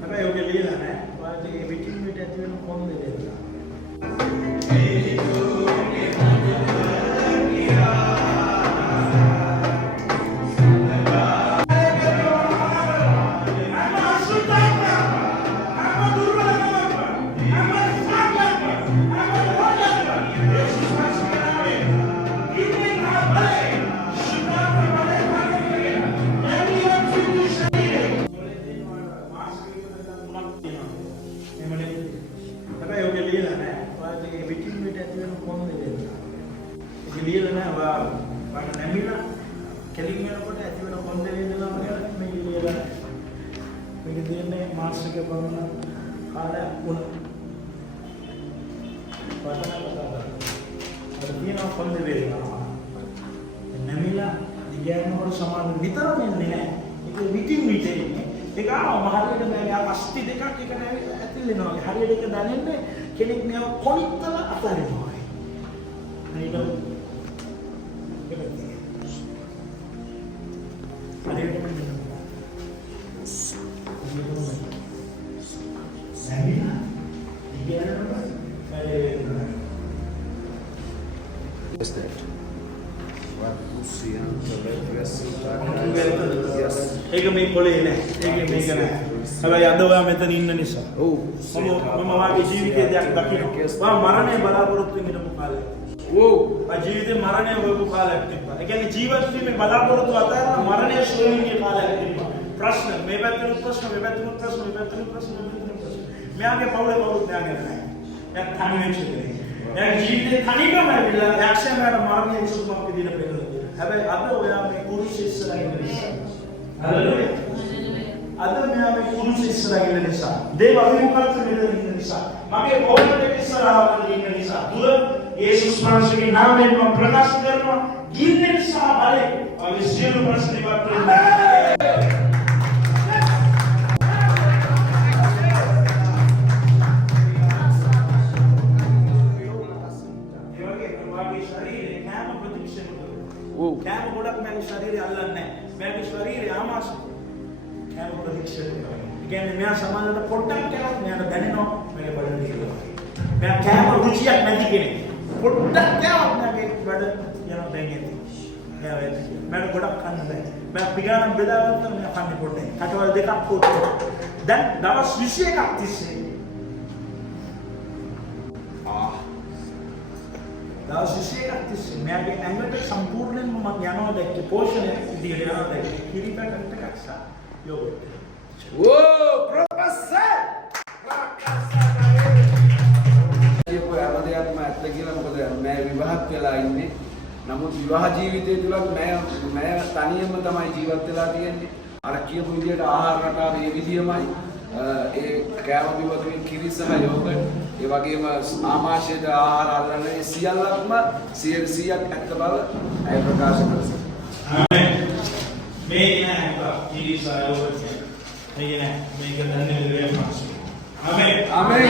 හැබැයි ඔගේ ලියලා නැහැ. ඔයාලට ඒ විටින් විට ඇති වෙන කොන්දේ දෙන්න. හැබැයි ඔගේ ලියලා නැහැ. ඔයාලට ඒ විටින් විට ඇති වෙන කොන්දේ දෙන්න. ඒක ලියලා නැහැ. ඔයාලට නැමිලා කෙලින් වෙනකොට ඇති වෙන කොන්දේ දෙන්නවා කියලා මේක ලියලා නැහැ. මේක දෙන්නේ මාස් එක බලන කාලයක් වුණා. වටන කතා කරා. අර තියෙන කොන්දේ දෙන්නවා. නැමිලා දිගෑනකොට සමාන විතරම එන්නේ නැහැ. ඒක විටින් විට එන්නේ. ඒක මහරියට මේ අස්ති දෙකක් එක නැවිලා ඇතිලෙනවා. හරියට ඒක දැනෙන්නේ කෙනෙක් නෑ කොනිටල අතරිනවා. හරියට Yes, that. What you see on the left, yes. ඒක මේ කොලේ නෑ. ඒක මේක නෑ. හැබැයි අද ඔයා මෙතන ඉන්න නිසා. Oh, මම වාගේ ජීවිතේ දෙයක් දකිනවා. මම මරණය බලාපොරොත්තු වෙන කාලේ. Whoa. මගේ ජීවිතේ මරණය හොයපු කාලයක් තිබ්බා. ඒ කියන්නේ ජීවත් වීමේ බලාපොරොත්තු අතර මරණය ශ්‍රේණියේ කාලයක් තිබ්බා. ප්‍රශ්න මේ පැත්තට ප්‍රශ්න මේ පැත්තට ප්‍රශ්න මේ පැත්තට ප්‍රශ්න මේ පැත්තට ප්‍රශ්න. මෙයාගේ පවුලේ කවුරුත් නෑ නෑ. එයා තනි වෙච්ච කෙනෙක්. එයාගේ ජීවිතේ තනිකම ඇවිල්ලා යක්ෂයාට මරණය සුදුමක් විදිහට පෙන්නනවා. හැබැයි අද ඔයා මේ කුරුස ඉස්සරහින් ඉන්න නිසා. හරිද? අද මෙයා මේ කුරුස ඉස්සරහින් ඉන්න නිසා. දේව අභිමුඛත්වයෙන් ඉන්න නිසා. මගේ පොළොවට ඉස්සරහට ඉන්න නිසා. තුල යේසුස් වහන්සේගේ නාමයෙන් මම ප්‍රකාශ කරනවා. ගින්නෙන් සහ බලයෙන් ඔය සියලු ප්‍රශ්න ඉවත් වෙනවා. කෑම ගොඩක් මගේ ශරීරය අල්ලන්නේ නැහැ. මගේ ශරීරය ආමාශය. කෑම ප්‍රතික්ෂේප කරනවා. ඒ කියන්නේ මෙයා සමානට පොඩ්ඩක් කෑමක් මෙයාට දැනෙනවා මගේ බඩ දිගනවා. මෙයා කෑම රුචියක් නැති කෙනෙක්. පොඩ්ඩක් කෑමක් මගේ බඩ යන දෙන්නේ. මම ගොඩක් කන්න බෑ. මම පිගානම් බෙදාගත්තා මම කන්නේ පොඩ්ඩයි. කටවල් දෙකක් පොට්ටු. දැන් දවස් 21ක් තිස්සේ දවස් 21ක් තිස්සේ මගේ ඇඟට සම්පූර්ණයෙන්ම මම යනවා දැක්කේ පෝෂණය විදියට යනවා දැක්කේ කිරි පැකට් එකක් සා යෝගට්. Whoa, professor! ये හැමදේක්ම ඇත්ත කියලා මොකද මම විවාහත් වෙලා ඉන්නේ. නමුත් විවාහ ජීවිතය තුලත් මම තනියම තමයි ජීවත් වෙලා තියෙන්නේ. අර කියපු විදියට ආහාර රටාව මේ විදියමයි. ඒ කෑම බිමකින් කිරි සහ යෝගට් ඒ වගේම ආමාශයද ආහාර අල්ලන සියල්ලක්ම 100%ක් ඇත්ත බව අය ප්‍රකාශ කරනවා. ආමෙන්. මේ නෑ කිරි සහ යෝගට්. මේක නෑ මේක දන්නේ නෙවෙයි මාසෙ. ආමෙන්. ආමෙන්.